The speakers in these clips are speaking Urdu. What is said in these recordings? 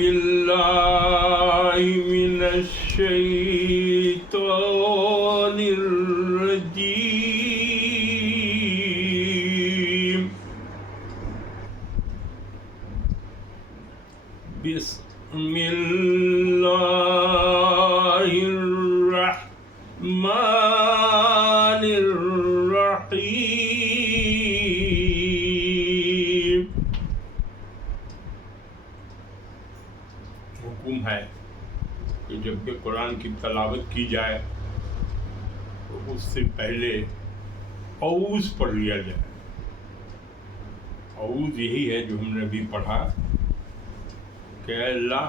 بالله من الشيطان الرجيم. بسم الله الرحمن الرحيم. حکم ہے کہ جب کہ قرآن کی تلاوت کی جائے تو اس سے پہلے اعوذ پڑھ لیا جائے. اعوذ یہی ہے جو ہم نے ابھی پڑھا کہ اے اللہ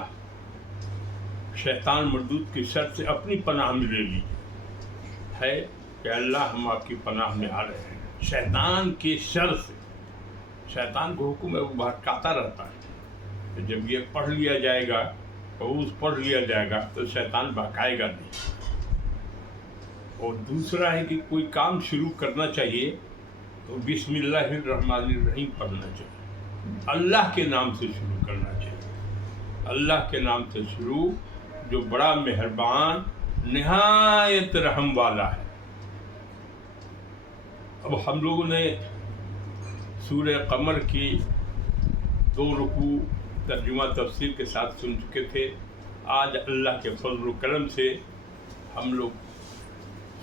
شیطان مردود کی شر سے اپنی پناہ میں لے لی ہے کہ اللہ ہم آپ کی پناہ میں آ رہے ہیں شیطان کی شر سے. شیطان کو حکم ہے وہ بہکاتا رہتا ہے. جب یہ پڑھ لیا جائے گا اعوذ پڑھ لیا جائے گا تو شیطان بہکائے گا نہیں. اور دوسرا ہے کہ کوئی کام شروع کرنا چاہیے تو بسم اللہ الرحمن الرحیم پڑھنا چاہیے. اللہ کے نام سے شروع کرنا چاہیے. اللہ کے نام سے شروع جو بڑا مہربان نہایت رحم والا ہے. اب ہم لوگوں نے سورہ قمر کی 2 رکوع ترجمہ تفسیر کے ساتھ سن چکے تھے. آج اللہ کے فضل و کرم سے ہم لوگ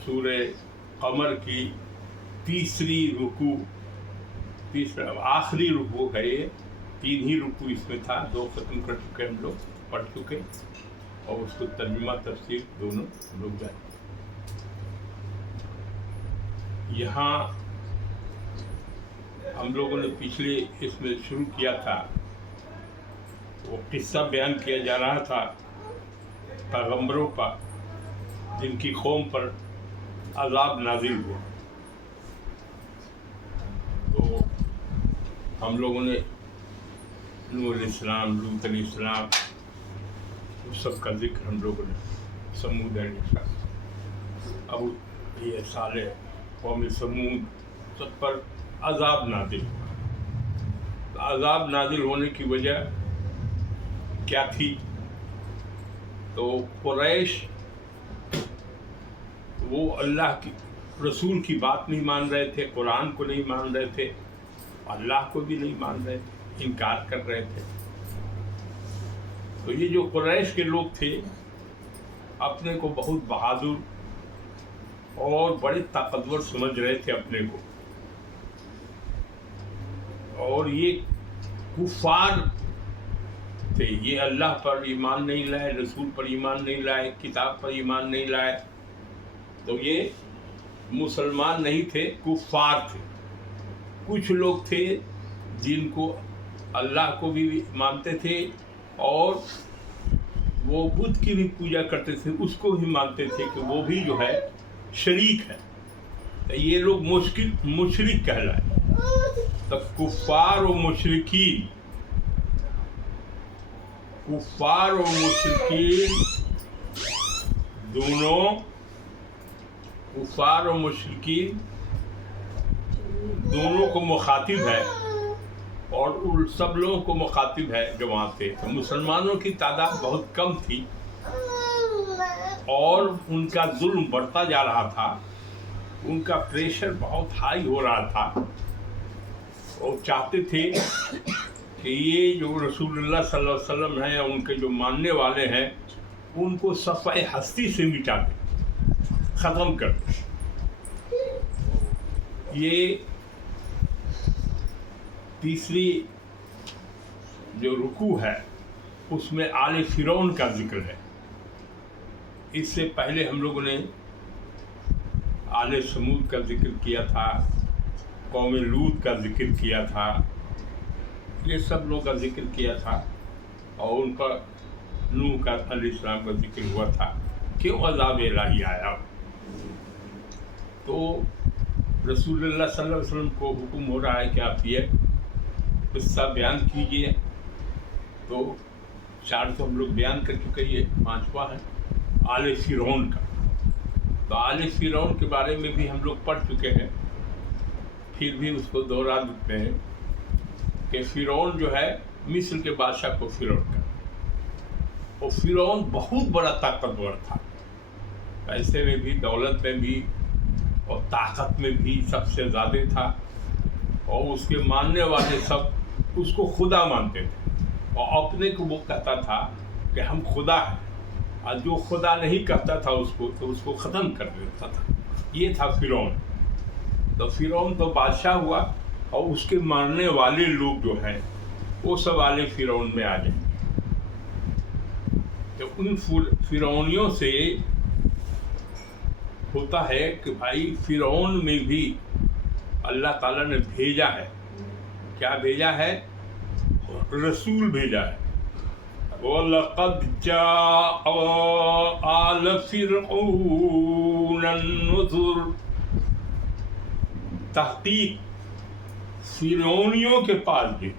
سورہ قمر کی تیسری رکوع آخری رکوع ہے. یہ 3 ہی رکوع اس میں تھا, 2 ختم کر چکے ہم لوگ پڑھ چکے اور اس کو ترجمہ تفسیر دونوں لوگ جائیں. یہاں ہم لوگوں نے پچھلے اس میں شروع کیا تھا وہ قصہ بیان کیا جا رہا تھا پیغمبروں کا جن کی قوم پر عذاب نازل ہوا. تو ہم لوگوں نے نوح علیہ السلام, لوط علیہ السلام اس سب کا ذکر ہم لوگوں نے, سمود علیہ السلام, اب یہ صالح, قوم سمود, سب پر عذاب نازل ہوا. تو عذاب نازل ہونے کی وجہ کیا تھی؟ تو قریش وہ اللہ کی رسول کی بات نہیں مان رہے تھے, قرآن کو نہیں مان رہے تھے, اللہ کو بھی نہیں مان رہے تھے, انکار کر رہے تھے. تو یہ جو قریش کے لوگ تھے اپنے کو بہت بہادر اور بڑے طاقتور سمجھ رہے تھے اپنے کو, اور یہ کفار تھے. یہ اللہ پر ایمان نہیں لائے, رسول پر ایمان نہیں لائے, کتاب پر ایمان نہیں لائے. تو یہ مسلمان نہیں تھے, کفار تھے. کچھ لوگ تھے جن کو اللہ کو بھی مانتے تھے اور وہ بت کی بھی پوجا کرتے تھے, اس کو بھی مانتے تھے کہ وہ بھی جو ہے شریک ہے. یہ لوگ مشرک کہلائے. تو کفار و مشرکین دونوں, کفار و مشرکین دونوں کو مخاطب ہے اور ان سب لوگوں کو مخاطب ہے جو وہاں تھے. تو مسلمانوں کی تعداد بہت کم تھی اور ان کا ظلم بڑھتا جا رہا تھا, ان کا پریشر بہت ہائی ہو رہا تھا, اور چاہتے تھے کہ یہ جو رسول اللہ صلی اللہ علیہ وسلم ہیں, ان کے جو ماننے والے ہیں, ان کو صفحہ ہستی سے مٹا دیں, ختم کر دیں. یہ تیسری جو رکوع ہے اس میں آل فرعون کا ذکر ہے. اس سے پہلے ہم لوگوں نے آل سمود کا ذکر کیا تھا, قوم لوط کا ذکر کیا تھا, یہ سب لوگوں کا ذکر کیا تھا, اور ان پر نوح کا علیہ السلام کا ذکر ہوا تھا. کیوں عذاب الہی آیا؟ تو رسول اللہ صلی اللہ علیہ وسلم کو حکم ہو رہا ہے کہ آپ یہ قصہ بیان کیجئے. تو 4 تو ہم لوگ بیان کر چکے, یہ 5واں ہے آل فرعون کا. تو آل فرعون کے بارے میں بھی ہم لوگ پڑھ چکے ہیں, پھر بھی اس کو دوہرا دیتے ہیں کہ فرعون جو ہے مصر کے بادشاہ کو فرعون کا, اور فرعون بہت بڑا طاقتور تھا، پیسے میں بھی، دولت میں بھی اور طاقت میں بھی سب سے زیادہ تھا، اور اس کے ماننے والے سب اس کو خدا مانتے تھے، اور اپنے کو وہ کہتا تھا کہ ہم خدا ہیں، اور جو خدا نہیں کہتا تھا اس کو تو اس کو ختم کر دیتا تھا۔ یہ تھا فرعون۔ تو فرعون تو بادشاہ ہوا، اور اس کے ماننے والے لوگ جو ہیں وہ سب آل فرعون میں آ جائیں گے۔ تو ان فرعونیوں سے ہوتا ہے کہ بھائی فرعون میں بھی اللہ تعالیٰ نے بھیجا ہے، کیا بھیجا ہے؟ رسول بھیجا ہے۔ وَلَقَدْ جَاءَ آلَ فِرْعَوْنَ النُّذُرُ، تحقیق فرعونیوں کے پاس بھی،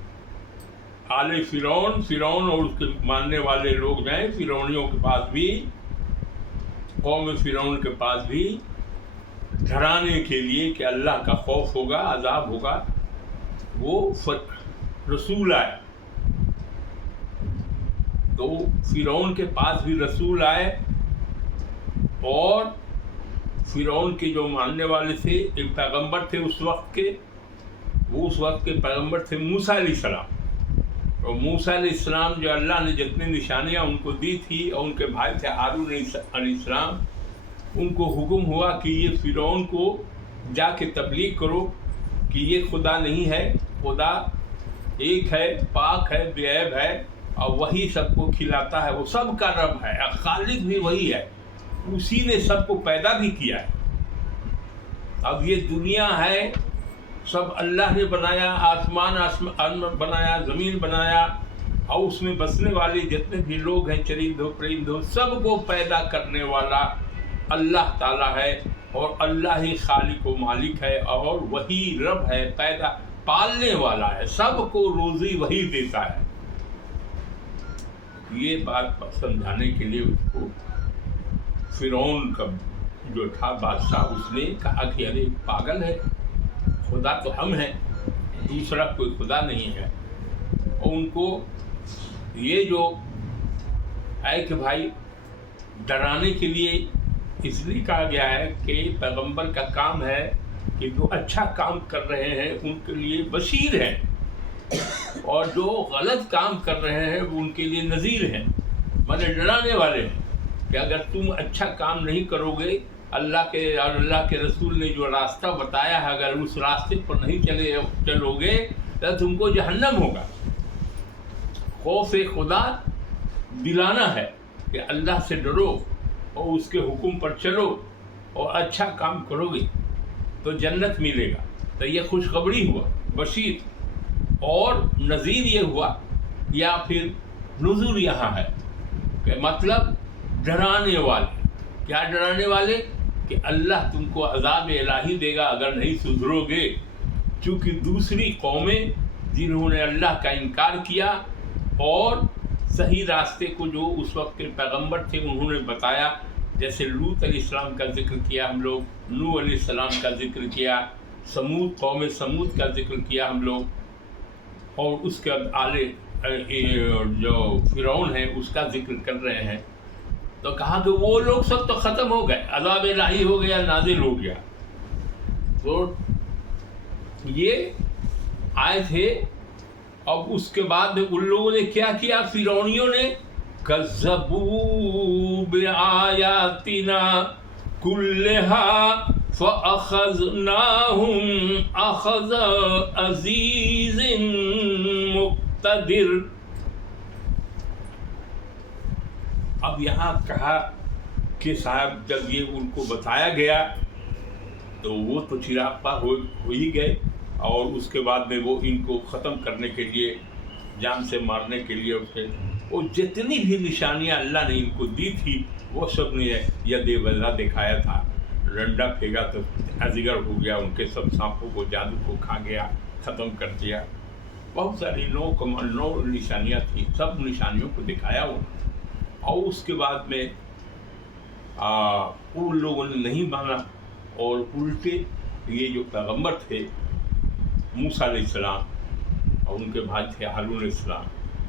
آل فرعون اور اس کے ماننے والے لوگ ہیں، فرعونیوں کے پاس بھی، قوم فرعون کے پاس بھی ڈرانے کے لیے کہ اللہ کا خوف ہوگا، عذاب ہوگا، وہ رسول آئے۔ تو فرعون کے پاس بھی رسول آئے، اور فرعون کے جو ماننے والے تھے، ایک پیغمبر تھے اس وقت کے، وہ اس وقت کے پیغمبر تھے موسیٰ علیہ السلام۔ اور موسیٰ علیہ السلام جو اللہ نے جتنی نشانیاں ان کو دی تھی، اور ان کے بھائی تھے ہارون علیہ السلام، ان کو حکم ہوا کہ یہ فرعون کو جا کے تبلیغ کرو کہ یہ خدا نہیں ہے، خدا ایک ہے، پاک ہے، بے عیب ہے، اور وہی سب کو کھلاتا ہے، وہ سب کا رب ہے، خالق بھی وہی ہے، اسی نے سب کو پیدا بھی کیا ہے۔ اب یہ دنیا ہے سب اللہ نے بنایا، آسمان بنایا، زمین بنایا، اور اس میں بسنے والے جتنے بھی لوگ ہیں، چرند ہو پرند ہو، سب کو پیدا کرنے والا اللہ تعالیٰ ہے، اور اللہ ہی خالق و مالک ہے، اور وہی رب ہے، پیدا پالنے والا ہے، سب کو روزی وہی دیتا ہے۔ یہ بات سمجھانے کے لیے اس کو فرعون کا جو تھا بادشاہ، اس نے کہا کہ ارے پاگل ہے، خدا تو ہم ہیں، دوسرا کوئی خدا نہیں ہے۔ اور ان کو یہ جو ہے کہ بھائی ڈرانے کے لیے اس لیے کہا گیا ہے کہ پیغمبر کا کام ہے کہ جو اچھا کام کر رہے ہیں ان کے لیے بشیر ہیں، اور جو غلط کام کر رہے ہیں وہ ان کے لیے نذیر ہیں، مانے ڈرانے والے ہیں کہ اگر تم اچھا کام نہیں کرو گے، اللہ کے رسول نے جو راستہ بتایا ہے، اگر اس راستے پر نہیں چلو گے تو تم کو جہنم ہوگا۔ خوف خدا دلانا ہے کہ اللہ سے ڈرو اور اس کے حکم پر چلو اور اچھا کام کرو گے تو جنت ملے گا۔ تو یہ خوشخبری ہوا، بشیر، اور نذیر یہ ہوا، یا پھر نذور یہاں ہے کہ مطلب ڈرانے والے۔ کیا ڈرانے والے؟ کہ اللہ تم کو عذاب الہی دے گا اگر نہیں سدھرو گے، چونکہ دوسری قومیں جنہوں نے اللہ کا انکار کیا اور صحیح راستے کو جو اس وقت کے پیغمبر تھے انہوں نے بتایا، جیسے لوط علیہ السلام کا ذکر کیا ہم لوگ، نوح علیہ السلام کا ذکر کیا، قوم سمود کا ذکر کیا ہم لوگ، اور اس کے بعد جو فرعون ہے اس کا ذکر کر رہے ہیں، تو کہا کہ وہ لوگ سب تو ختم ہو گئے، عذاب الہی ہو گیا، نازل ہو گیا۔ تو یہ آئے تھے، اب اس کے بعد ان لوگوں نے کیا کیا؟ فرعونیوں نے کذبوا بآیاتنا کلھا فأخذناہم اخذ عزیز مقتدر۔ اب یہاں کہا کہ صاحب جب یہ ان کو بتایا گیا تو وہ تو چراغ ہو ہی گئے، اور اس کے بعد میں وہ ان کو ختم کرنے کے لیے، جان سے مارنے کے لیے وہ جتنی بھی نشانیاں اللہ نے ان کو دی تھی وہ سب نے ید وضع دکھایا تھا۔ ڈنڈا پھینکا تو اجگر ہو گیا، ان کے سب سانپوں کو جادو کو کھا گیا، ختم کر دیا۔ بہت ساری نو نشانیاں تھیں، سب نشانیوں کو دکھایا انہوں نے، اور اس کے بعد میں ان لوگوں نے نہیں مانا، اور الٹے یہ جو پیغمبر تھے موسیٰ علیہ السلام اور ان کے بھائی تھے ہارون علیہ السلام،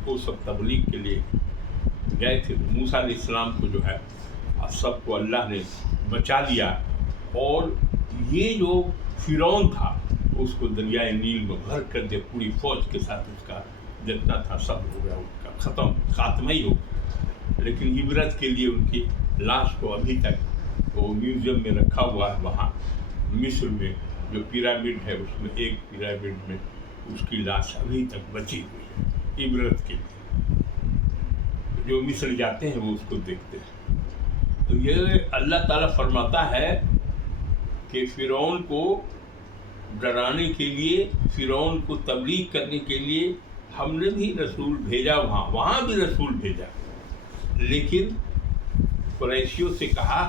وہ سب تبلیغ کے لیے گئے تھے موسیٰ علیہ السلام کو جو ہے سب کو اللہ نے بچا لیا، اور یہ جو فرعون تھا اس کو دریائے نیل میں غرق کر دیا، پوری فوج کے ساتھ اس کا جتنا تھا سب ہو گیا، اس کا خاتمہ ہی ہو گیا۔ لیکن عبرت کے لیے ان کی لاش کو ابھی تک وہ میوزیم میں رکھا ہوا ہے، وہاں مصر میں جو پیرامڈ ہے اس میں ایک پیرامڈ میں اس کی لاش ابھی تک بچی ہوئی ہے عبرت کے لیے۔ جو مصر جاتے ہیں وہ اس کو دیکھتے ہیں۔ تو یہ اللہ تعالیٰ فرماتا ہے کہ فرعون کو ڈرانے کے لیے، فرعون کو تبلیغ کرنے کے لیے ہم نے بھی رسول بھیجا، وہاں بھی رسول بھیجا، لیکن قریشیوں سے کہا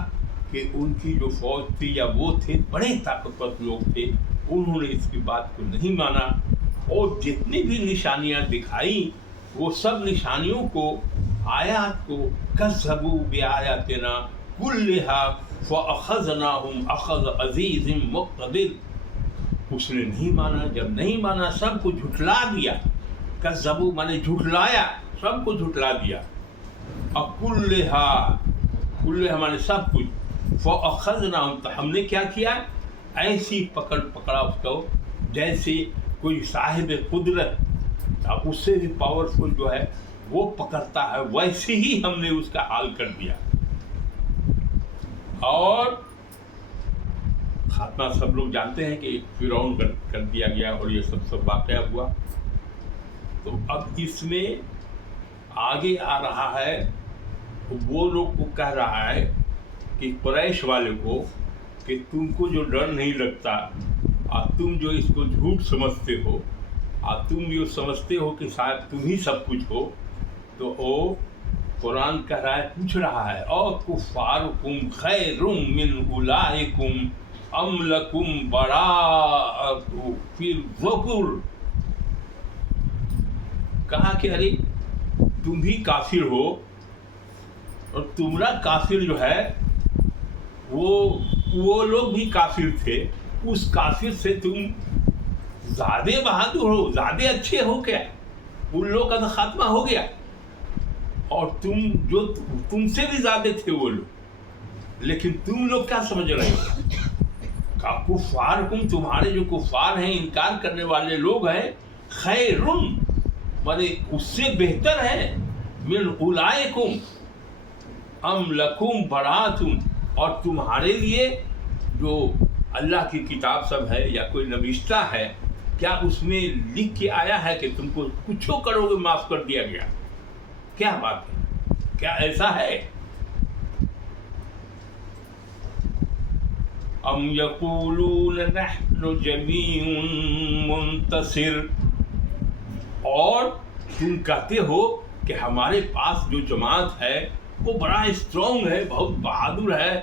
کہ ان کی جو فوج تھی یا وہ تھے بڑے طاقتور لوگ تھے، انہوں نے اس کی بات کو نہیں مانا، اور جتنی بھی نشانیاں دکھائی وہ سب نشانیوں کو، آیات کو، کذبوا بآیاتنا کلھا فأخذناہم اخذ عزیز مقتدر، اس نے نہیں مانا۔ جب نہیں مانا سب کو جھٹلا دیا، کذبوا مانے جھٹلایا، سب کو جھٹلا دیا، کلھا مانے سب کچھ، فأخذناہم تو ہم نے کیا کیا، ایسی پکڑا اس کو جیسے کوئی صاحب قدرت اب اس سے بھی پاورفل جو ہے وہ پکڑتا ہے، ویسے ہی ہم نے اس کا حال کر دیا، اور خاتمہ سب لوگ جانتے ہیں کہ فرعون کر دیا گیا، اور یہ سب واقعہ ہوا۔ تو اب اس میں آگے آ رہا ہے، وہ لوگ کو کہہ رہا ہے کہ قریش والے کو کہ تم کو جو ڈر نہیں لگتا، اور تم جو اس کو جھوٹ سمجھتے ہو، اور تم جو سمجھتے ہو کہ شاید تم ہی سب کچھ ہو، تو وہ قرآن کہہ رہا ہے، پوچھ رہا ہے، او کفارکم خیر من اولئکم ام لکم براءۃ فی الزبر، کہا کہ ارے تم بھی کافر ہو، اور تمہارا کافر جو ہے وہ لوگ بھی کافر تھے، اس کافر سے تم زیادہ بہادر ہو، زیادہ اچھے ہو کیا؟ ان لوگ کا تو خاتمہ ہو گیا، اور تم سے بھی زیادہ تھے وہ لوگ، لیکن تم لوگ کیا سمجھ رہے ہو؟ کفارکم، تمہارے جو کفار ہیں، انکار کرنے والے لوگ ہیں، خیرن مانے اس سے بہتر ہے، من اولئکم ام لکم براءۃ، اور تمہارے لیے جو اللہ کی کتاب سب ہے یا کوئی نوشتہ ہے، کیا اس میں لکھ کے آیا ہے کہ تم کو کچھو کرو گے معاف کر دیا گیا؟ کیا بات ہے، کیا ایسا ہے؟ ام یقولون نحن جمیع منتصر، اور تم کہتے ہو کہ ہمارے پاس جو جماعت ہے وہ بڑا اسٹرانگ ہے، بہت بہادر ہے،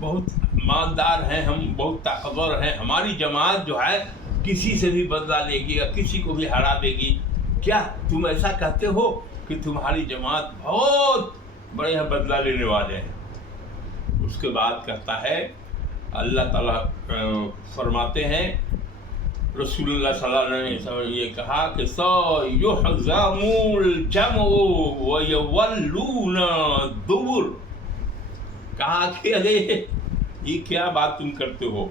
بہت مالدار ہیں، ہم بہت طاقتور ہیں، ہماری جماعت جو ہے کسی سے بھی بدلہ لے گی یا کسی کو بھی ہرا دے گی۔ کیا تم ایسا کہتے ہو کہ تمہاری جماعت بہت بڑے بدلہ لینے والے ہیں؟ اس کے بعد کہتا ہے اللہ تعالیٰ فرماتے ہیں، رسول اللہ صلی اللہ علیہ وسلم نے یہ کہا کہ سَيُهْزَمُ الْجَمْعُ وَيُوَلُّونَ الدُّبُرَ، کہا کہ ارے یہ کیا بات تم کرتے ہو،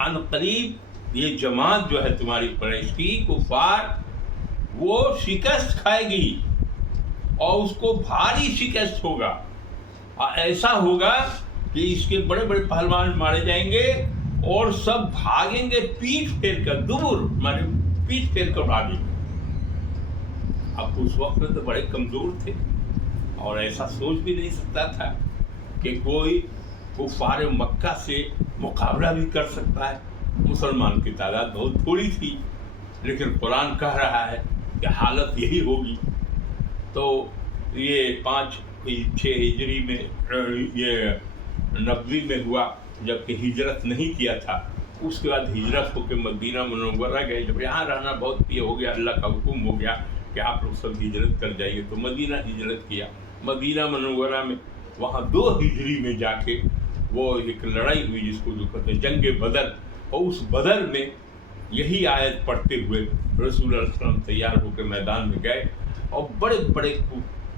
ان قریب یہ جماعت جو ہے تمہاری قریش کی کفار، وہ شکست کھائے گی، اور اس کو بھاری شکست ہوگا، اور ایسا ہوگا کہ اس کے بڑے بڑے پہلوان مارے جائیں گے، اور سب بھاگیں گے پیٹھ پھیر کر، دبر مانے پیٹھ پھیر کر بھاگیں گے۔ اب اس وقت میں تو بڑے کمزور تھے، اور ایسا سوچ بھی نہیں سکتا تھا کہ کوئی کفار مکہ سے مقابلہ بھی کر سکتا ہے، مسلمان کی تعداد بہت تھوڑی تھی، لیکن قرآن کہہ رہا ہے کہ حالت یہی ہوگی۔ تو یہ 5-6 ہجری میں یہ نبوی میں ہوا، جبکہ ہجرت نہیں کیا تھا۔ اس کے بعد ہجرت ہو کے مدینہ منورہ گئے، جب یہاں رہنا بہت یہ ہو گیا، اللہ کا حکم ہو گیا کہ آپ لوگ سب ہجرت کر جائیے، تو مدینہ ہجرت کیا۔ مدینہ منورہ میں وہاں 2 ہجری میں جا کے وہ ایک لڑائی ہوئی جس کو جو کہتے ہیں جنگ بدر، اور اس بدر میں یہی آیت پڑھتے ہوئے رسول اللہ صلی اللہ علیہ وسلم تیار ہو کے میدان میں گئے، اور بڑے بڑے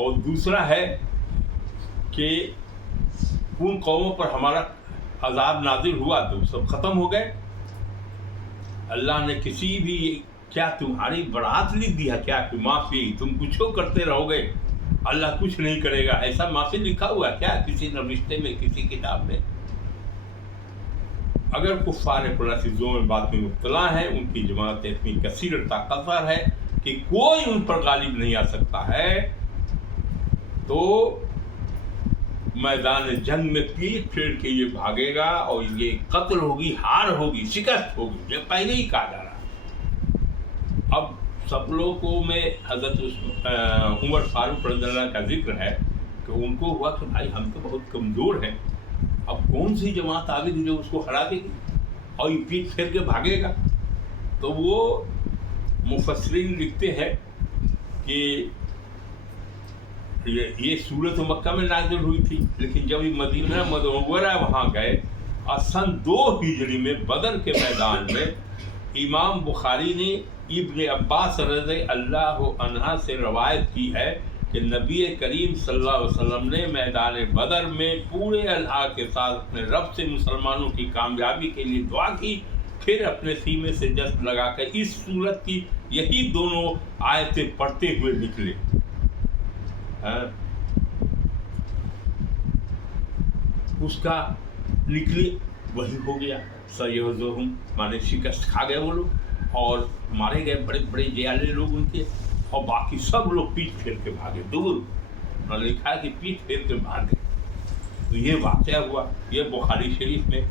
اور دوسرا ہے کہ ان قوموں پر ہمارا عذاب نازل ہوا تو سب ختم ہو گئے. اللہ نے کسی بھی کیا تمہاری برات لکھ دیا کیا کہ معافی تم کچھ کرتے رہو گے اللہ کچھ نہیں کرے گا؟ ایسا معافی لکھا ہوا کیا کسی رشتے میں کسی کتاب میں؟ اگر کفار قریش میں بات میں مبتلا ہیں ان کی جماعت اتنی کثیر طاقتور ہے کہ کوئی ان پر غالب نہیں آ سکتا ہے تو میدان جنگ میں پیٹ پھیر کے یہ بھاگے گا اور یہ قتل ہوگی، ہار ہوگی، شکست ہوگی. یہ پہلے ہی کہا جا رہا ہے. اب سب لوگوں میں حضرت عمر فاروق رضی اللہ کا ذکر ہے کہ ان کو ہوا کہ بھائی ہم تو بہت کمزور ہیں، اب کون سی جماعت آ گئی جو اس کو ہرا دے گی اور یہ پیٹ پھیر کے بھاگے گا؟ تو وہ مفسرین لکھتے ہیں کہ یہ سورت مکہ میں نازل ہوئی تھی، لیکن جب یہ مدینہ منورہ وہاں گئے اور سن 2 ہجری میں بدر کے میدان میں امام بخاری نے ابن عباس رضی اللہ عنہ سے روایت کی ہے کہ نبی کریم صلی اللہ علیہ وسلم نے میدان بدر میں پورے اللہ کے ساتھ اپنے رب سے مسلمانوں کی کامیابی کے لیے دعا کی، پھر اپنے سینے سے دست لگا کر اس سورت کی یہی دونوں آیتیں پڑھتے ہوئے نکلے. اس کا نکلی وہی ہو گیا سیہزمہم، مانے شکست کھا گئے وہ لوگ اور مارے گئے بڑے بڑے جیالے لوگ ان کے، اور باقی سب لوگ پیٹ پھیر کے بھاگے. دور لکھا ہے کہ پیٹ پھیر کے بھاگے. تو یہ واقعہ ہوا، یہ بخاری شریف میں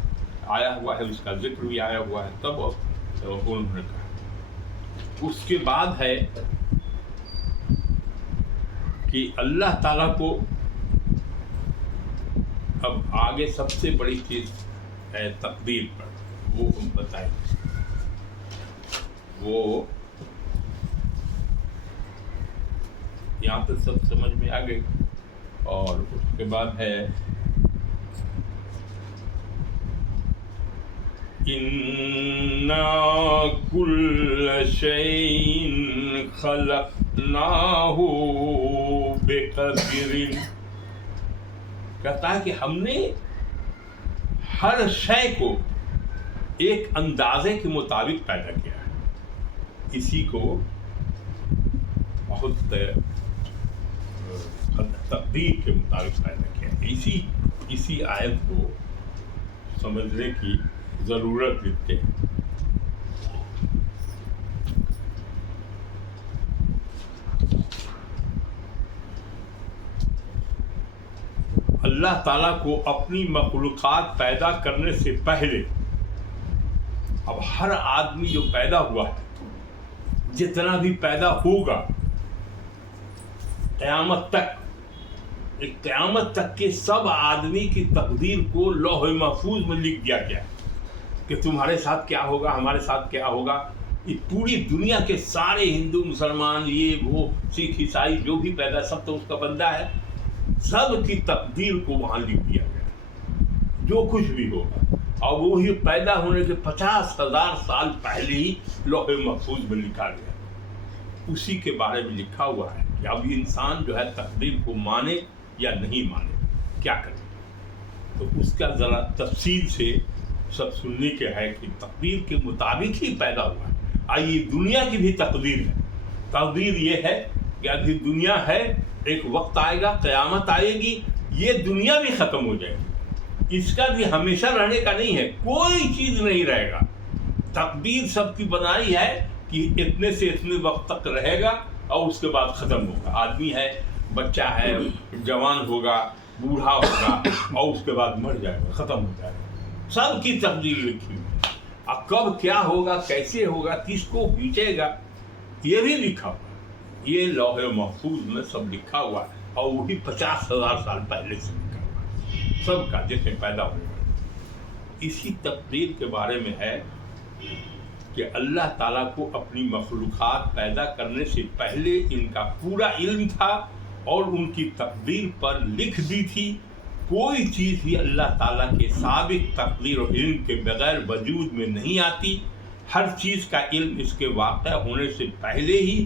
آیا ہوا ہے، اس کا ذکر بھی آیا ہوا ہے. تب انہوں نے کہا. اس کے بعد ہے کہ اللہ تعالیٰ کو اب آگے سب سے بڑی چیز ہے تقدیر پر، وہ ہم بتائیں. وہ یہاں پہ سب سمجھ میں آ گئی. اور اس کے بعد ہے اِنَّا كُلَّ شَيْءٍ خَلَقْنَاهُ بِقَدْرٍ. کہتا ہے کہ ہم نے ہر شے کو ایک اندازے کے مطابق پیدا کیا ہے. اسی کو بہت تقدیر کے مطابق پیدا کیا ہے. اسی آیت کو سمجھنے کی ضرورت لکھتے ہیں. اللہ تعالیٰ کو اپنی مخلوقات پیدا کرنے سے پہلے اب ہر آدمی جو پیدا ہوا ہے، جتنا بھی پیدا ہوگا قیامت تک کے سب آدمی کی تقدیر کو لوح محفوظ میں لکھ دیا گیا کہ تمہارے ساتھ کیا ہوگا، ہمارے ساتھ کیا ہوگا. یہ پوری دنیا کے سارے ہندو مسلمان یہ وہ سکھ عیسائی جو بھی پیدا سب تو اس کا بندہ ہے، سب کی تقدیر کو وہاں لکھ دیا گیا جو کچھ بھی ہوگا. اور وہی پیدا ہونے کے 50,000 سال پہلے ہی لوح محفوظ میں لکھا گیا. اسی کے بارے میں لکھا ہوا ہے کہ اب انسان جو ہے تقدیر کو مانے یا نہیں مانے، کیا کرے. تو اس کا ذرا تفصیل سے سب سننے کے ہے کہ تقدیر کے مطابق ہی پیدا ہوا ہے. آئیے دنیا کی بھی تقدیر ہے. تقدیر یہ ہے کہ ابھی دنیا ہے، ایک وقت آئے گا قیامت آئے گی، یہ دنیا بھی ختم ہو جائے گی. اس کا بھی ہمیشہ رہنے کا نہیں ہے، کوئی چیز نہیں رہے گا. تقدیر سب کی بنائی ہے کہ اتنے سے اتنے وقت تک رہے گا اور اس کے بعد ختم ہوگا. آدمی ہے، بچہ ہے، جوان ہوگا، بوڑھا ہوگا اور اس کے بعد مر جائے گا، ختم ہو جائے گا. سب کی تقدیر لکھی ہوئی ہے. اب کب کیا ہوگا، کیسے ہوگا، کس کو بیچے گا، یہ بھی لکھا ہوا ہے. یہ لوح محفوظ میں سب لکھا ہوا ہے اور وہی 50,000 سال پہلے سے لکھا ہوا ہے سب کا جیسے پیدا ہوگا. اسی تقدیر کے بارے میں ہے کہ اللہ تعالیٰ کو اپنی مخلوقات پیدا کرنے سے پہلے ان کا پورا علم تھا اور ان کی تقدیر پر لکھ دی تھی. کوئی چیز بھی اللہ تعالیٰ کے سابق تقدیر و علم کے بغیر وجود میں نہیں آتی. ہر چیز کا علم اس کے واقع ہونے سے پہلے ہی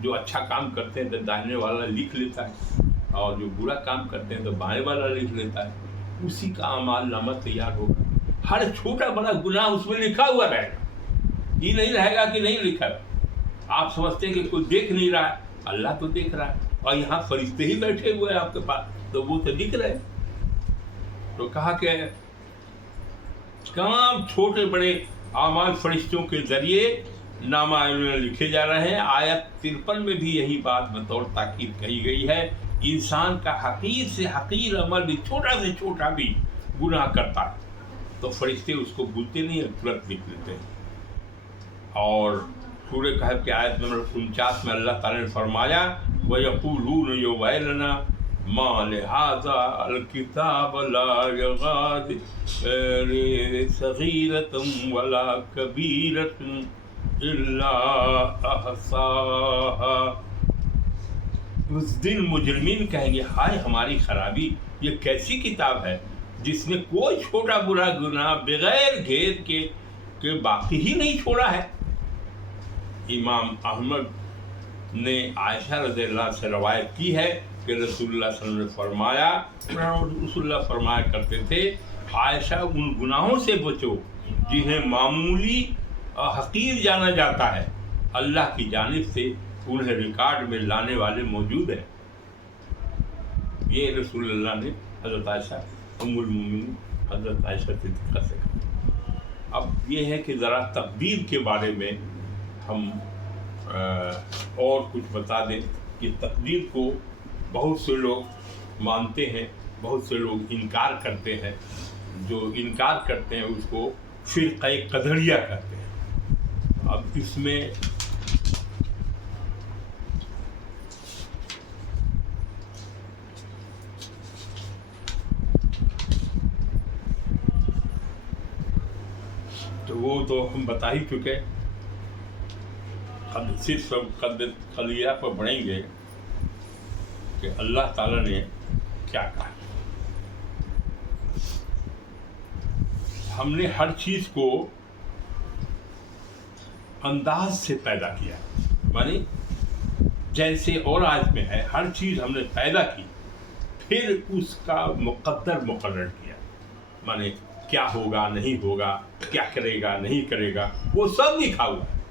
جو اچھا کام کرتے ہیں تو داہنے والا لکھ لیتا ہے، اور جو برا کام کرتے ہیں تو بائیں والا لکھ لیتا ہے، اسی کا اعمال نامہ تیار ہوگا۔ ہر چھوٹا بڑا گناہ اس میں لکھا ہوا رہے گا، یہ نہیں رہے گا کہ نہیں لکھا۔ آپ سمجھتے ہیں کہ کوئی دیکھ نہیں رہا ہے، اللہ تو دیکھ رہا ہے، اور یہاں فرشتے ہی بیٹھے ہوئے ہیں آپ کے پاس، تو وہ تو لکھ رہے ہیں۔ تو کہا کہ تمام چھوٹے بڑے اعمال فرشتوں کے ذریعے نامہ میں لکھے جا رہے ہیں۔ آیت 53 میں بھی یہی بات بطور تاکید کہی گئی ہے، انسان کا حقیر سے حقیر عمل بھی، چھوٹا سے چھوٹا بھی گناہ کرتا ہے تو فرشتے اس کو بھولتے نہیں ہیں، ترنت لکھ لیتے ہیں۔ اور سورہ کہف کی آیت نمبر 49 میں اللہ تعالیٰ نے فرمایا وَيَقُولُونَ يَا وَيْلَنَا مَا لِهَٰذَا الْكِتَابَ لَا يُغَادِرُ صَغِيرَةً وَلَا كَبِيرَةً إِلَّا أَحْصَاهَا۔ اس دن مجرمین کہیں گے ہائے ہماری خرابی، یہ کیسی کتاب ہے جس نے کوئی چھوٹا برا گناہ بغیر گھیر کے باقی ہی نہیں چھوڑا ہے۔ امام احمد نے عائشہ رضی اللہ عنہا سے روایت کی ہے کہ رسول اللہ صلی اللہ علیہ وسلم نے فرمایا، رسول اللہ فرمایا کرتے تھے عائشہ ان گناہوں سے بچو جنہیں معمولی اور حقیر جانا جاتا ہے، اللہ کی جانب سے انہیں ریکارڈ میں لانے والے موجود ہیں۔ یہ رسول اللہ نے حضرت عائشہ ام المومنین حضرت عائشہ صدیقہ سے کہا۔ اب یہ ہے کہ ذرا تقدیر کے بارے میں ہم اور کچھ بتا دیں کہ تقدیر کو بہت سے لوگ مانتے ہیں، بہت سے لوگ انکار کرتے ہیں۔ جو انکار کرتے ہیں اس کو فرقہ قدریہ کہتے ہیں۔ اب اس میں تو وہ تو ہم بتا ہی چکے، اب صرف قدریہ پر بڑھیں گے کہ اللہ تعالیٰ نے کیا کہا۔ ہم نے ہر چیز کو انداز سے پیدا کیا، یعنی جیسے اور آیت میں ہے ہر چیز ہم نے پیدا کی، پھر اس کا مقرر کیا، یعنی کیا ہوگا نہیں ہوگا، کیا کرے گا نہیں کرے گا، وہ سب لکھا ہوا ہے۔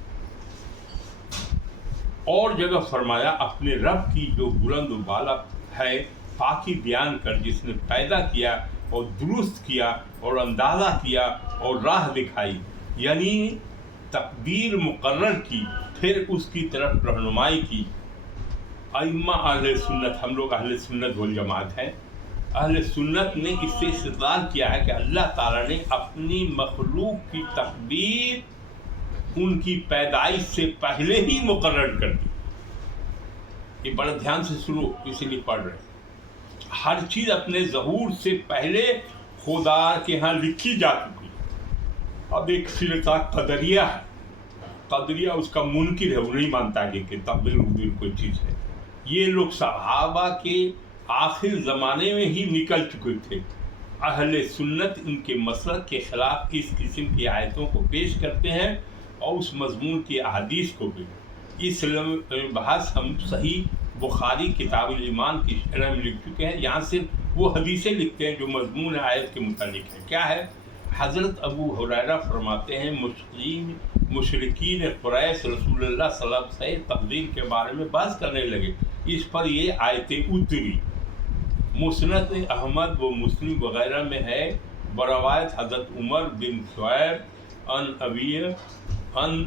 اور جگہ فرمایا اپنے رب کی جو بلند و بالا ہے پاکی بیان کر، جس نے پیدا کیا اور درست کیا اور اندازہ کیا اور راہ دکھائی، یعنی تقدیر مقرر کی پھر اس کی طرف رہنمائی کی۔ ائمہ اہل سنت، ہم لوگ اہل سنت والجماعت ہیں، اہل سنت نے اس سے استدلال کیا ہے کہ اللہ تعالیٰ نے اپنی مخلوق کی تقدیر ان کی پیدائش سے پہلے ہی مقرر کر دی۔ یہ بڑا دھیان سے سنو، اسی لیے پڑھ رہے ہیں۔ ہر چیز اپنے ظہور سے پہلے خدا کے ہاں لکھی جا چکی۔ اب ایک فرقہ قدریہ ہے، قدریہ اس کا منکر ہے، وہ نہیں مانتا کہ تقدیر کوئی چیز ہے۔ یہ لوگ صحابہ کے آخر زمانے میں ہی نکل چکے تھے۔ اہل سنت ان کے مسلک کے خلاف اس قسم کی آیتوں کو پیش کرتے ہیں اور اس مضمون کی احادیث کو بھی۔ اس بحث ہم صحیح بخاری کتاب الایمان کی شرح میں لکھ چکے ہیں۔ یہاں صرف وہ حدیثیں لکھتے ہیں جو مضمون آیت کے متعلق ہیں۔ کیا ہے؟ حضرت ابو ہریرہ فرماتے ہیں مشرکین قریش رسول اللہ صلی اللہ علیہ وسلم سے تقدیر کے بارے میں بحث کرنے لگے، اس پر یہ آیتیں اتری۔ مسند احمد و مسلم وغیرہ میں ہے، بروایت حضرت عمر بن شعیب ان ابی ان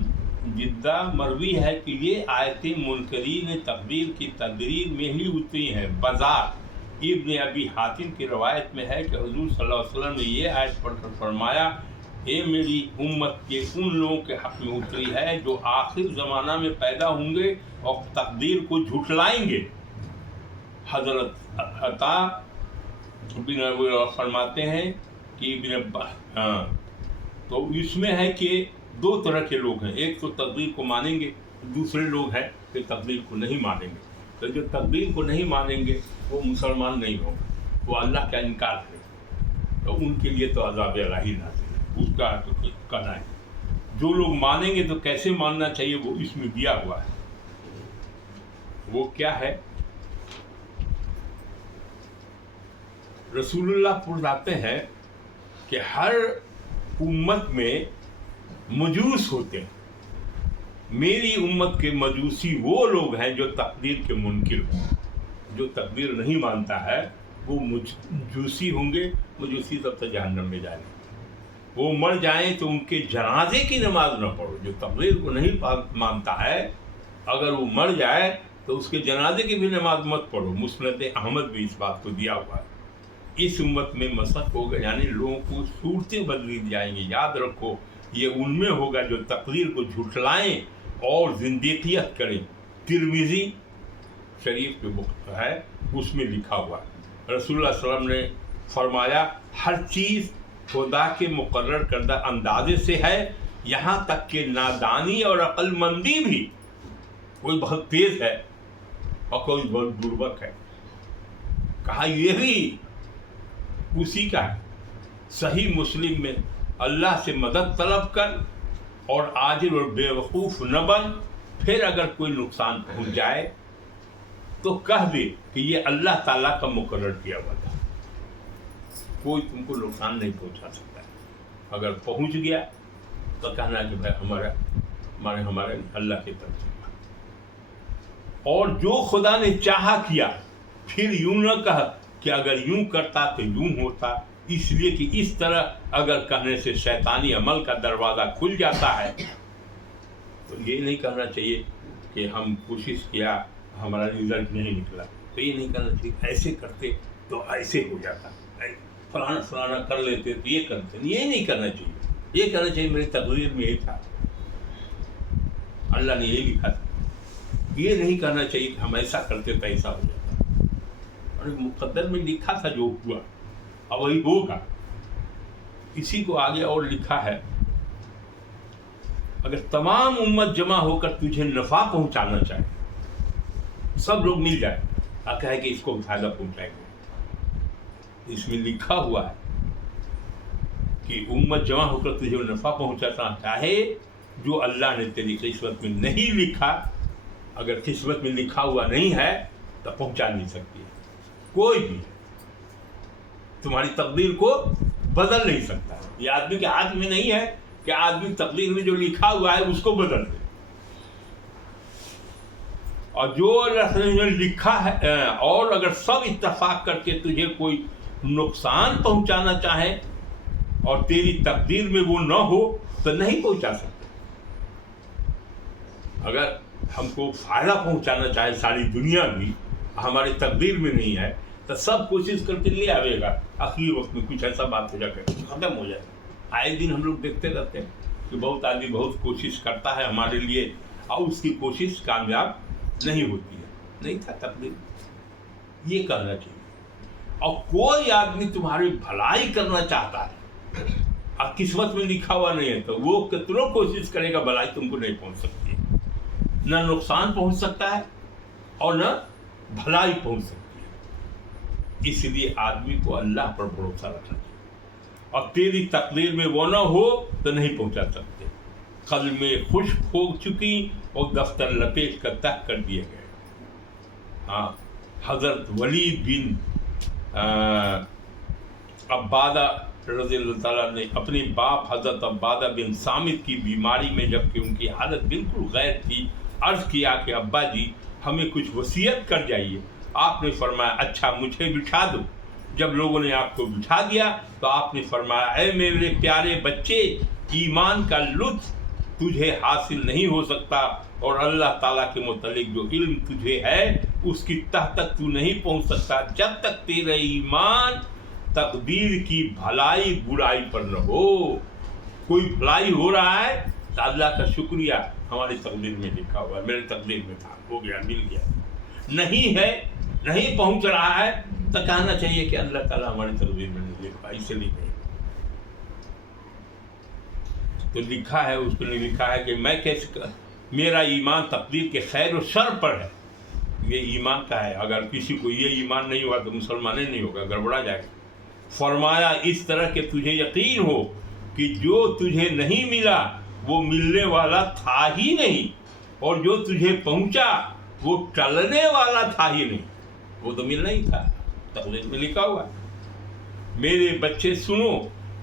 جدہ مروی ہے کہ یہ آیتیں منکرین تقدیر کی تقریر میں ہی اتری ہیں۔ بازار ابن ابی حاتم کی روایت میں ہے کہ حضور صلی اللہ علیہ وسلم نے یہ آیت پڑھ کر فرمایا، اے میری امت کے ان لوگوں کے حق میں اتری ہے جو آخر زمانہ میں پیدا ہوں گے اور تقدیر کو جھٹلائیں گے۔ حضرت عطا بن ابی فرماتے ہیں کہ تو اس میں ہے کہ دو طرح کے لوگ ہیں، ایک تو تقدیر کو مانیں گے، دوسرے لوگ ہیں کہ تقدیر کو نہیں مانیں گے۔ تو جو تقدیر کو نہیں مانیں گے وہ مسلمان نہیں ہوں گے، وہ اللہ کا انکار کریں گے، تو ان کے لیے تو عذاب الہی نازل ہے، اس کا کہنا ہے۔ جو لوگ مانیں گے تو کیسے ماننا چاہیے وہ اس میں دیا ہوا ہے۔ وہ کیا ہے؟ رسول اللہ فرماتے ہیں کہ ہر امت میں مجوس ہوتے ہیں، میری امت کے مجوسی وہ لوگ ہیں جو تقدیر کے منکر ہیں، جو تقدیر نہیں مانتا ہے وہ مجوسی ہوں گے، مجوسی سب سے جہنم میں جائیں گے۔ وہ مر جائیں تو ان کے جنازے کی نماز نہ پڑھو، جو تقدیر کو نہیں مانتا ہے اگر وہ مر جائے تو اس کے جنازے کی بھی نماز مت پڑھو۔ مسند احمد بھی اس بات کو دیا ہوا ہے۔ اس امت میں مسخ ہوگا، یعنی لوگوں کو صورتیں بدلی جائیں گی۔ یاد رکھو یہ ان میں ہوگا جو تقدیر کو جھٹلائیں اور زندیقیت کریں۔ ترمذی شریف جو بک ہے اس میں لکھا ہوا ہے، رسول اللہ صلی اللہ علیہ وسلم نے فرمایا ہر چیز خدا کے مقرر کردہ اندازے سے ہے، یہاں تک کہ نادانی اور عقل مندی بھی، کوئی بہت تیز ہے اور کوئی بہت بربک ہے۔ کہا یہ بھی اسی کا ہے۔ صحیح مسلم میں اللہ سے مدد طلب کر اور عاجز اور بے وقوف نہ بن، پھر اگر کوئی نقصان پہنچ جائے تو کہہ دے کہ یہ اللہ تعالیٰ کا مقرر کیا ہوا تھا، کوئی تم کو نقصان نہیں پہنچا سکتا ہے۔ اگر پہنچ گیا تو کہنا کہ بھائی ہمارے اللہ کی طرف سے، اور جو خدا نے چاہا کیا، پھر یوں نہ کہا کہ اگر یوں کرتا تو یوں ہوتا، اس لیے کہ اس طرح اگر کہنے سے شیطانی عمل کا دروازہ کھل جاتا ہے۔ تو یہ نہیں کہنا چاہیے کہ ہم کوشش کیا ہمارا رزلٹ نہیں نکلا، تو یہ نہیں کرنا چاہیے ایسے کرتے تو ایسے ہو جاتا، فلانا کر لیتے تو یہ کرتے، یہ نہیں کرنا چاہیے۔ یہ کہنا چاہیے میری تقدیر میں یہی تھا، اللہ نے یہی لکھا تھا۔ یہ نہیں کہنا چاہیے کہ ہم ایسا کرتے تو ایسا ہو جاتا، اور مقدر میں لکھا تھا جو ہوا اب وہی ہوگا۔ اسی کو آگے اور لکھا ہے اگر تمام امت جمع ہو کر تجھے نفع پہنچانا چاہے، سب لوگ مل جائے اور کہے کہ اس کو فائدہ پہنچائیں گے، اس میں لکھا ہوا ہے کہ امت جمع ہو کر تجھے نفع پہنچانا چاہے جو اللہ نے تیری قسمت میں نہیں لکھا، اگر قسمت میں لکھا ہوا نہیں ہے تو پہنچا نہیں سکتی ہے، کوئی بھی تمہاری تقدیر کو بدل نہیں سکتا۔ یہ آدمی کے ہاتھ میں نہیں ہے کہ آدمی تقدیر میں جو لکھا ہوا ہے اس کو بدل دے، اور جو اللہ نے لکھا ہے، اور اگر سب اتفاق کر کے تجھے کوئی نقصان پہنچانا چاہے اور تیری تقدیر میں وہ نہ ہو تو نہیں پہنچا سکتے۔ اگر ہم کو فائدہ پہنچانا چاہے ساری دنیا بھی، ہماری تقدیر میں نہیں ہے تو سب کوشش کر کے لے آئے گا، آخری وقت میں کچھ ایسا بات ہو جا کر ختم ہو جائے۔ آئے دن ہم لوگ دیکھتے رہتے ہیں کہ بہت آدمی بہت کوشش کرتا ہے ہمارے لیے اور اس کی کوشش کامیاب نہیں ہوتی ہے، نہیں تھا تقدیر، یہ کرنا چاہیے۔ اور کوئی آدمی تمہاری بھلائی کرنا چاہتا ہے اور قسمت میں لکھا ہوا نہیں ہے تو وہ کتنوں کوشش کرے گا، بھلائی تم کو نہیں پہنچ سکتی ہے، نہ نقصان پہنچ سکتا ہے اور نہ بھلائی پہنچ سکتی ہے۔ اس لیے آدمی کو اللہ پر بھروسہ رکھنا چاہیے، اور تیری تقدیر میں وہ نہ ہو تو نہیں پہنچا سکتے۔ قلمیں خشک ہو چکی اور دفتر لپیٹ کر تہ کر دیے گئے۔ ہاں، حضرت ولید بن عبادہ رضی اللہ تعالیٰ نے اپنے باپ حضرت عبادہ بن صامت کی بیماری میں جبکہ ان کی حالت بالکل غیر تھی، عرض کیا کہ ابا جی ہمیں کچھ وصیت کر جائیے۔ آپ نے فرمایا اچھا مجھے بٹھا دو۔ جب لوگوں نے آپ کو بٹھا دیا تو آپ نے فرمایا اے میرے پیارے بچے، ایمان کا لطف تجھے حاصل نہیں ہو سکتا، اور اللہ تعالیٰ کے متعلق جو علم تجھے ہے اس کی تہ تک تو نہیں پہنچ سکتا جب تک تیرا ایمان تقدیر کی بھلائی برائی پر نہ ہو۔ کوئی بھلائی ہو رہا ہے تو اللہ کا شکریہ، ہماری تقدیر میں لکھا ہوا ہے، میرے تقدیر میں تھا، ہو گیا، مل گیا۔ نہیں ہے، نہیں پہنچ رہا ہے تو کہنا چاہیے کہ اللہ تعالیٰ ہماری تقدیر میں نہیں لکھا، اس لیے نہیں تو لکھا ہے، اس کو نہیں لکھا ہے کہ میں کیسے، میرا ایمان تقدیر کے خیر و شر پر ہے، یہ ایمان کا ہے۔ اگر کسی کو یہ ایمان نہیں ہوا تو مسلمان نہیں ہوگا، گڑبڑا جائے گا۔ فرمایا اس طرح کہ تجھے یقین ہو کہ جو تجھے نہیں ملا وہ ملنے والا تھا ہی نہیں، اور جو تجھے پہنچا وہ ٹلنے والا تھا ہی نہیں، وہ تو ملنا ہی تھا. تقریر میں لکھا ہوا ہے، میرے بچے سنو،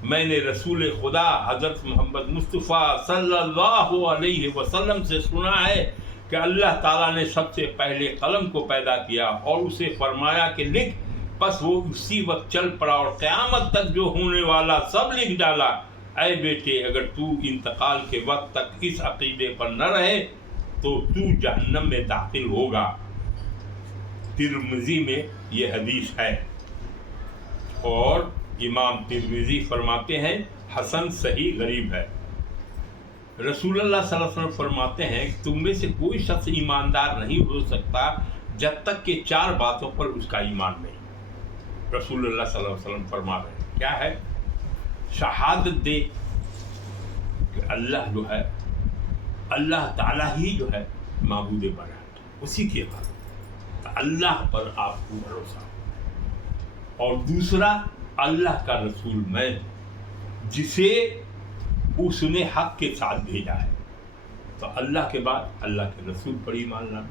میں نے رسول خدا حضرت محمد مصطفیٰ صلی اللہ علیہ وسلم سے سنا ہے کہ اللہ تعالیٰ نے سب سے پہلے قلم کو پیدا کیا اور اسے فرمایا کہ لکھ، بس وہ اسی وقت چل پڑا اور قیامت تک جو ہونے والا سب لکھ ڈالا. اے بیٹے، اگر تو انتقال کے وقت تک اس عقیدے پر نہ رہے تو جہنم میں داخل ہوگا. ترمذی میں یہ حدیث ہے، اور امام ترمذی فرماتے ہیں حسن صحیح غریب ہے. رسول اللہ صلی اللہ علیہ وسلم فرماتے ہیں کہ تم میں سے کوئی شخص ایماندار نہیں ہو سکتا جب تک کہ 4 باتوں پر اس کا ایمان نہیں. رسول اللہ صلی اللہ علیہ وسلم فرما رہے ہیں کیا ہے؟ شہادت دے کہ اللہ جو ہے، اللہ تعالیٰ ہی جو ہے معبود برحق، اسی کی عبادت، اللہ پر آپ کو بھروسہ. اور دوسرا، اللہ کا رسول میں جسے اس نے حق کے ساتھ بھیجا ہے. تو اللہ کے بعد اللہ کے رسول پر ایمان لانا.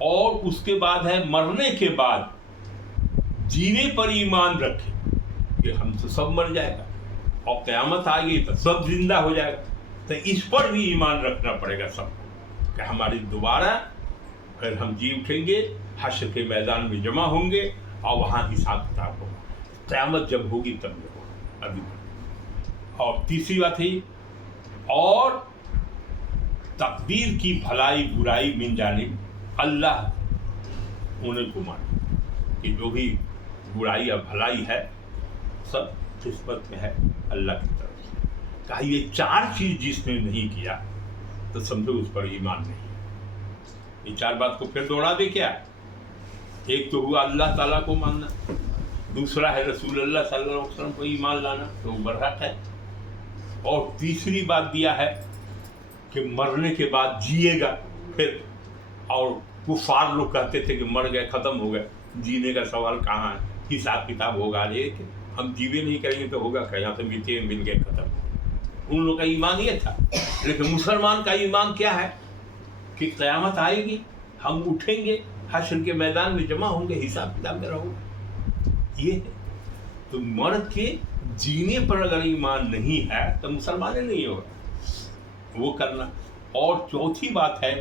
اور اس کے بعد ہے مرنے کے بعد جینے پر ایمان رکھے کہ ہم تو سب مر جائے گا اور قیامت آ گئی تو سب زندہ ہو جائے گا. تو اس پر بھی ایمان رکھنا پڑے گا سب کو کہ ہماری دوبارہ پھر ہم جی اٹھیں گے، حشر کے میدان میں جمع ہوں گے اور وہاں حساب کتاب ہوگا. قیامت جب ہوگی تب یہ ہوگا. ابھی اور تیسری بات ہے، اور تقدیر کی بھلائی برائی من جانب اللہ انہیں کو مانے کہ جو بھی برائی یا بھلائی ہے سب قسمت میں ہے اللہ کی طرف سے. کہا یہ 4 چیز جس نے نہیں کیا تو سمجھو اس پر ایمان نہیں. یہ 4 بات کو پھر دوہرا دے کیا؟ ایک تو ہوا اللہ تعالیٰ کو ماننا، دوسرا ہے رسول اللہ صلی اللہ علیہ وسلم کو ایمان لانا تو وہ برحق ہے، اور تیسری بات دیا ہے کہ مرنے کے بعد جیے گا پھر. اور کفار لوگ کہتے تھے کہ مر گئے ختم ہو گئے، جینے کا سوال کہاں ہے، حساب کتاب ہوگا. کہ ہم جیوے نہیں کریں گے تو ہوگا کہ یہاں سے ملتے مل گئے ختم. ان لوگوں کا ایمان یہ تھا. لیکن مسلمان کا ایمان کیا ہے کہ قیامت آئے گی، ہم اٹھیں گے، حشر کے میدان میں جمع ہوں گے، حساب کتاب میں رہو گے. یہ ہے. تو مرد کے جینے پر اگر ایمان نہیں ہے تو مسلمان نہیں ہوگا وہ کرنا. اور چوتھی بات ہے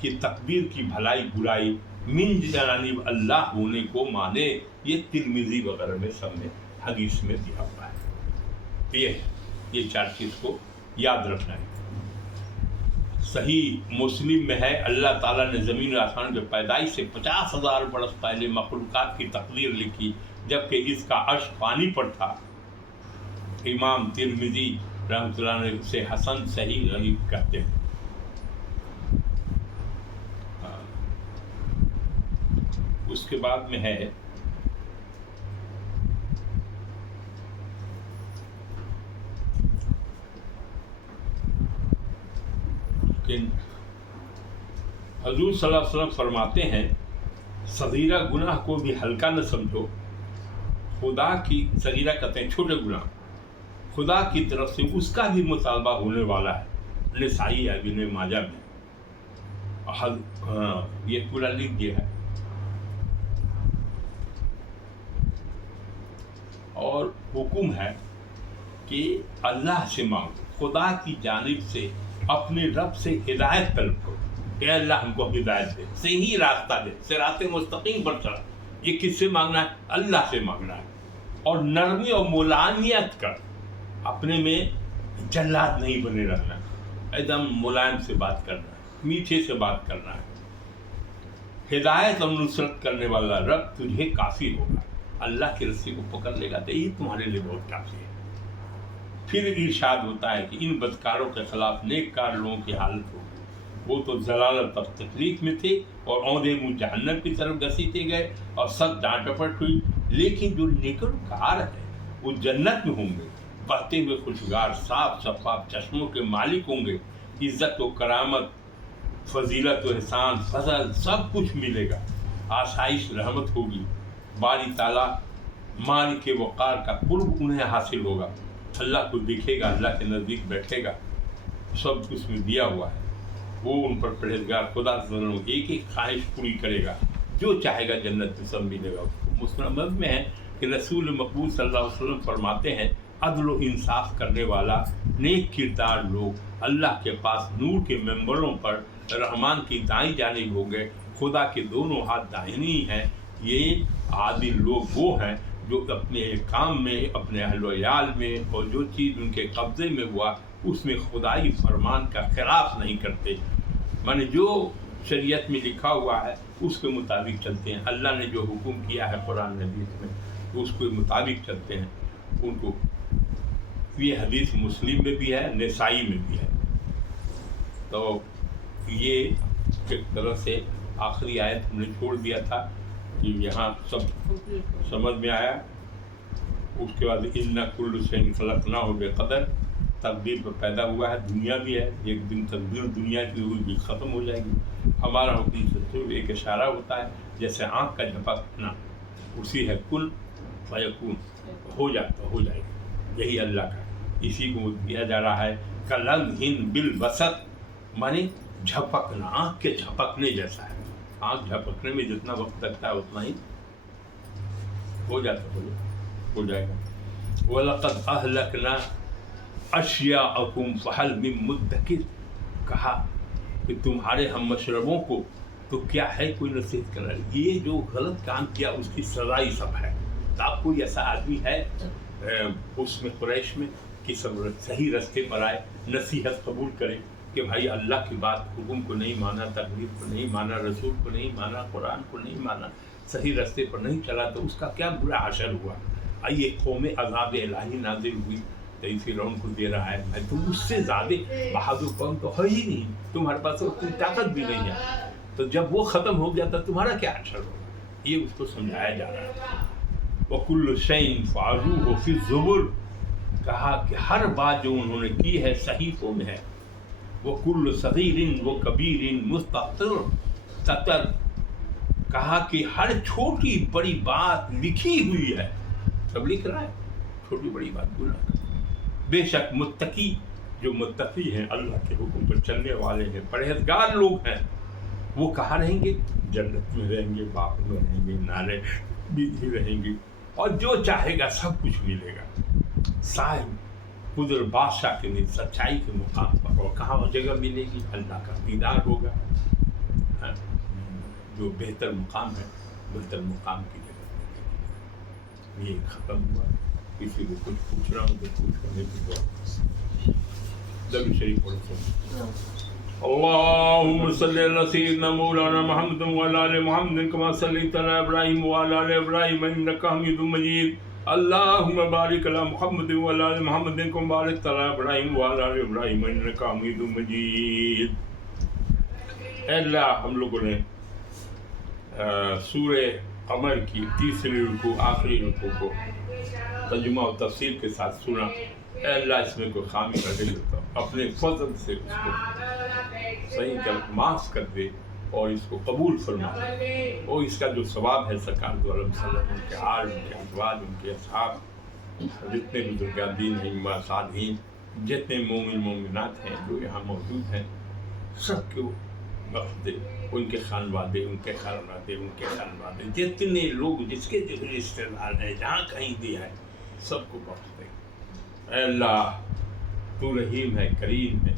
کہ تقدیر کی بھلائی برائی من جانب اللہ ہونے کو مانے. یہ ترمذی وغیرہ میں سب نے حدیث میں دیا ہوا ہے. یہ 4 چیز کو یاد رکھنا ہے. صحیح مسلم میں ہے اللہ تعالیٰ نے زمین و آسمان کے پیدائش سے 50,000 برس پہلے مخلوقات کی تقدیر لکھی جبکہ اس کا عرش پانی پر تھا. امام ترمذی رحمۃ اللہ نے اسے حسن صحیح غریب کہتے ہیں. اس کے بعد میں ہے کہ حضور صلی اللہ علیہ وسلم فرماتے ہیں صغیرہ گناہ کو بھی ہلکا نہ سمجھو، خدا کی صغیرہ کہتے ہیں چھوٹے گناہ، خدا کی طرف سے اس کا بھی مطالبہ ہونے والا ہے. نسائی ابن ماجہ میں یہ پورا لکھ دیا ہے. اور حکم ہے کہ اللہ سے مانگو، خدا کی جانب سے اپنے رب سے ہدایت طلب کرو کہ اللہ ہم کو ہدایت دے، صحیح راستہ دے، صراط مستقیم پر چلا. یہ کس سے مانگنا ہے؟ اللہ سے مانگنا ہے. اور نرمی اور ملائمیت کر، اپنے میں جلاد نہیں بنے رہنا، ایک دم ملائم سے بات کرنا ہے، میٹھے سے بات کرنا ہے. ہدایت اور نصرت کرنے والا رب تجھے کافی ہوگا. اللہ کی رسی کو پکڑ لے گا تو یہ تمہارے لیے بہت کافی ہے. پھر ارشاد ہوتا ہے کہ ان بدکاروں کے خلاف نیک کار لوگوں کی حالت ہوگی. وہ تو ضلالت اور تکلیف میں تھے اور اوندھے منہ جہنم کی طرف گھسیٹے گئے اور سخت ڈانٹ ڈپٹ ہوئی. لیکن جو نیکوکار ہیں وہ جنت میں ہوں گے، بہتے ہوئے خوشگوار صاف شفاف چشموں کے مالک ہوں گے. عزت و کرامت، فضیلت و احسان، فضل سب کچھ ملے گا. آسائش رحمت ہوگی. باری تعالیٰ مالک وقار کا قرب انہیں حاصل ہوگا. اللہ کو دیکھے گا، اللہ کے نزدیک بیٹھے گا، سب کچھ میں دیا ہوا ہے. وہ ان پر پرہیزگار خدا سے ایک ایک خواہش پوری کرے گا، جو چاہے گا جنت میں سب ملے گا اس کو۔ مسلم میں ہے کہ رسول مقبول صلی اللہ علیہ وسلم فرماتے ہیں عدل و انصاف کرنے والا نیک کردار لوگ اللہ کے پاس نور کے ممبروں پر رحمان کی دائیں جانب ہوں گے، خدا کے دونوں ہاتھ داہنی ہیں۔ یہ عادل لوگ وہ ہیں جو اپنے کام میں، اپنے اہل و عیال میں، اور جو چیز ان کے قبضے میں ہوا اس میں خدائی فرمان کا خلاف نہیں کرتے، مانے جو شریعت میں لکھا ہوا ہے اس کے مطابق چلتے ہیں۔ اللہ نے جو حکم کیا ہے قرآن حدیث میں اس کے مطابق چلتے ہیں ان کو۔ یہ حدیث مسلم میں بھی ہے، نسائی میں بھی ہے۔ تو یہ ایک طرح سے آخری آیت ہم نے چھوڑ دیا تھا کہ یہاں سب سمجھ میں آیا۔ اس کے بعد اِنَّ كُلُّ شَيْءٍ خَلَقْنَاهُ بِقَدَرٍ، تقدیر پر پیدا ہوا ہے، دنیا بھی ہے، ایک دن تقدیر دنیا کی ہوئی بھی ختم ہو جائے گی۔ ہمارا حکم صرف ایک اشارہ ہوتا ہے، جیسے آنکھ کا جھپکنا، اسی ہے کن فیکون، ہو جائے گا، یہی اللہ کا، اسی کو دیا جا رہا ہے کَلَمْحٍ بِالْبَصَرِ، مانے جھپکنا، آنکھ کے جھپکنے جیسا ہے۔ آنکھ جھپکنے میں جتنا وقت لگتا ہے اتنا ہی ہو جائے گا۔ وَلَقَدْ أَهْلَكْنَا أَشْيَاءَكُمْ فَهَلْ مِن مُدَّكِرٍ، کہا کہ تمہارے ہم مشربوں کو تو کیا ہے کوئی نصیحت کرنا۔ یہ جو غلط کام کیا اس کی سزا ہی سب ہے۔ تو آپ کوئی ایسا آدمی ہے اس میں قریش میں کہ سب صحیح راستے پر آئے، نصیحت قبول کرے کہ بھائی اللہ کی بات، حکم کو نہیں مانا، تقریر کو نہیں مانا، رسول کو نہیں مانا، قرآن کو نہیں مانا، صحیح راستے پر نہیں چلا، تو اس کا کیا برا حشر ہوا۔ آئیے قوم عذاب الہی نازل ہوئی تو فرعون کو دے رہا ہے، بھائی تم اس سے زیادہ بہادر قوم تو ہے ہی نہیں، تمہارے پاس اتنی طاقت بھی نہیں ہے، تو جب وہ ختم ہو گیا تو تمہارا کیا حشر ہوگا۔ یہ اس کو سمجھایا جا رہا ہے۔ وَكُلُّ شَيْءٍ فَعَلُوهُ فِي الزُّبُرِ، کہا کہ ہر بات جو انہوں نے کی ہے صحیفوں میں ہے۔ وَكُلُّ صَغِيرٍ وَكَبِيرٍ مُسْتَطَرٍ، کہا کہ ہر چھوٹی بڑی بات لکھی ہوئی ہے، سب لکھ رہا ہے، چھوٹی بڑی بات گناہ کا۔ بے شک متقی، جو متقی ہیں، اللہ کے حکم پر چلنے والے ہیں، پرہیزگار لوگ ہیں، وہ کہاں رہیں گے؟ جنت میں رہیں گے، باغ میں رہیں گے، نالے بھی رہیں گے، اور جو چاہے گا سب کچھ ملے گا۔ صاحب قدر بادشاہ کے لیے سچائی کے مقام پر، اور کہاں وہ جگہ ملے گی؟ اللہ کا دیدار ہوگا، جو بہتر مقام ہے، بہتر مقام کی جگہ۔ یہ ختم ہوا۔ کسی کو کچھ پوچھ رہا ہوں تو پوچھ کرنے کی دعا۔ درود شریف پڑھو۔ اللهم صل على سيدنا مولانا محمد وعلى آل محمد كما صليت على إبراهيم وعلى آل إبراهيم إنك حميد مجيد اللهم بارك على محمد وعلى آل محمد كما باركت على إبراهيم وعلى آل إبراهيم إنك حميد مجيد۔ اے اللہ، ہم لوگوں نے سورہ قمر کی تیسری رکوع آخری رکوع کو ترجمہ و تفسیر کے ساتھ سنا۔ اے اللہ، اس میں کوئی خامی رہ گئی تو اپنے فضل سے اس کو صحیح کر، معاف کر دے اور اس کو قبول فرما، اور اس کا جو ثواب ہے سرکار دو عالم صلی اللہ علیہ وسلم، ان کے آل، ان کے ازواج، ان کے اصحاب، جتنے بزرگان ہیں، صالحین، جتنے مومن مومنات ہیں جو یہاں موجود ہیں، سب کو بخش دے، ان کے خانوادے، ان کے خانوادے، ان کے خانوادے، جتنے لوگ جس کے جو رشتے دار ہیں، جہاں کہیں بھی ہیں، سب کو بخش دے۔ اے اللہ، تو رحیم ہے، کریم ہے۔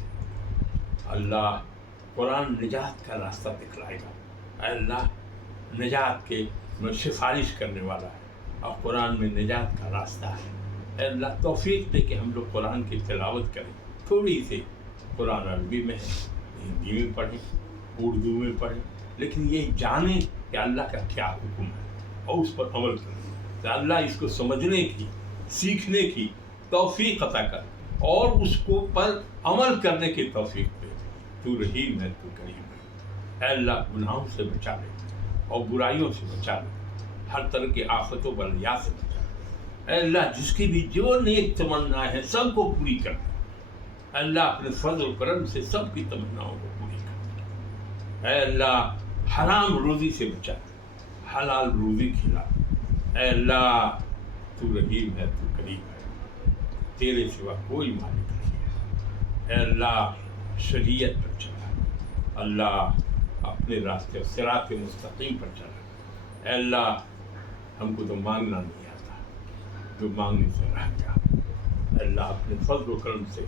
اللہ، قرآن نجات کا راستہ دکھلائے گا۔ اے اللہ، نجات کے میں سفارش کرنے والا ہے، اور قرآن میں نجات کا راستہ ہے۔ اے اللہ، توفیق دے کہ ہم لوگ قرآن کی تلاوت کریں، تھوڑی سی قرآن عربی میں ہے، ہندی میں پڑھیں، اردو میں پڑھیں، لیکن یہ جانیں کہ اللہ کا کیا حکم ہے اور اس پر عمل کریں۔ تو اللہ اس کو سمجھنے کی، سیکھنے کی توفیق عطا کر، اور اس کو پر عمل کرنے کی توفیق دے۔ تو رحیم ہے، تو کریم ہے۔ اے اللہ، گناہوں سے بچا لے اور برائیوں سے بچا لے، ہر طرح کی آفتوں بلیا سے بچا لے۔ اے اللہ، جس کی بھی جو نیک تمنا ہے سب کو پوری کر دے۔ اے اللہ، اپنے فضل و کرم سے سب کی تمناؤں کو پوری کر۔ اے اللہ، حرام روزی سے بچا، حلال روزی کھلا۔ اے اللہ، تو رحیم ہے، تو کریم ہے، تیرے سوا کوئی مالک نہیں ہے۔ اے اللہ، شریعت پر چلا، اللہ اپنے راستے صراط مستقیم پر چلا۔ اے اللہ ہم کو تو مانگنا نہیں آتا، جو مانگنے سے رہ گیا، اے اللہ اپنے فضل و کرم سے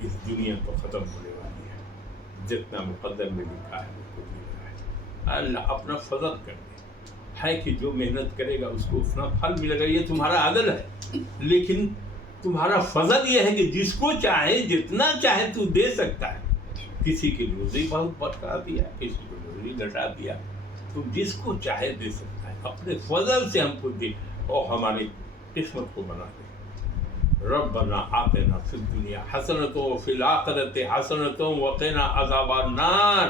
اس دنیا تو ختم ہونے والی ہے، جتنا مقدر میں لکھا ہے وہ کو مل رہا ہے۔ اے اللہ اپنا فضل کر دے، ہے کہ جو محنت کرے گا اس کو اتنا پھل ملے گا، یہ تمہارا عدل ہے، لیکن تمہارا فضل یہ ہے کہ جس کو چاہے جتنا چاہے تو دے سکتا ہے۔ کسی کی روزی بہت بڑھا دیا، کسی کو روزی گھٹا دیا، تو جس کو چاہے دے سکتا ہے، اپنے فضل سے ہم کو دے اور ہماری قسمت کو بنا دے۔ ربنا آتنا فی الدنیا حسنۃ وفی الآخرۃ حسنۃ وقنا عذاب النار۔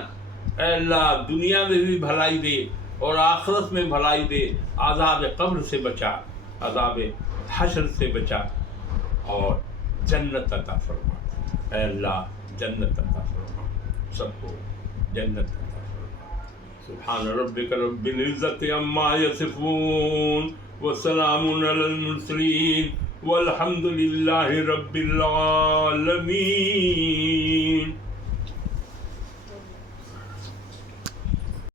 اے اللہ دنیا میں بھی بھلائی دے اور آخرت میں بھلائی دے، عذاب قبر سے بچا، عذاب حشر سے بچا، اور جنت عطا فرما۔ اے اللہ جنت عطا فرما، سب کو جنت عطا فرما۔ سبحان ربک رب العزت عما یصفون وسلام علی المرسلین والحمد للہ رب العالمین۔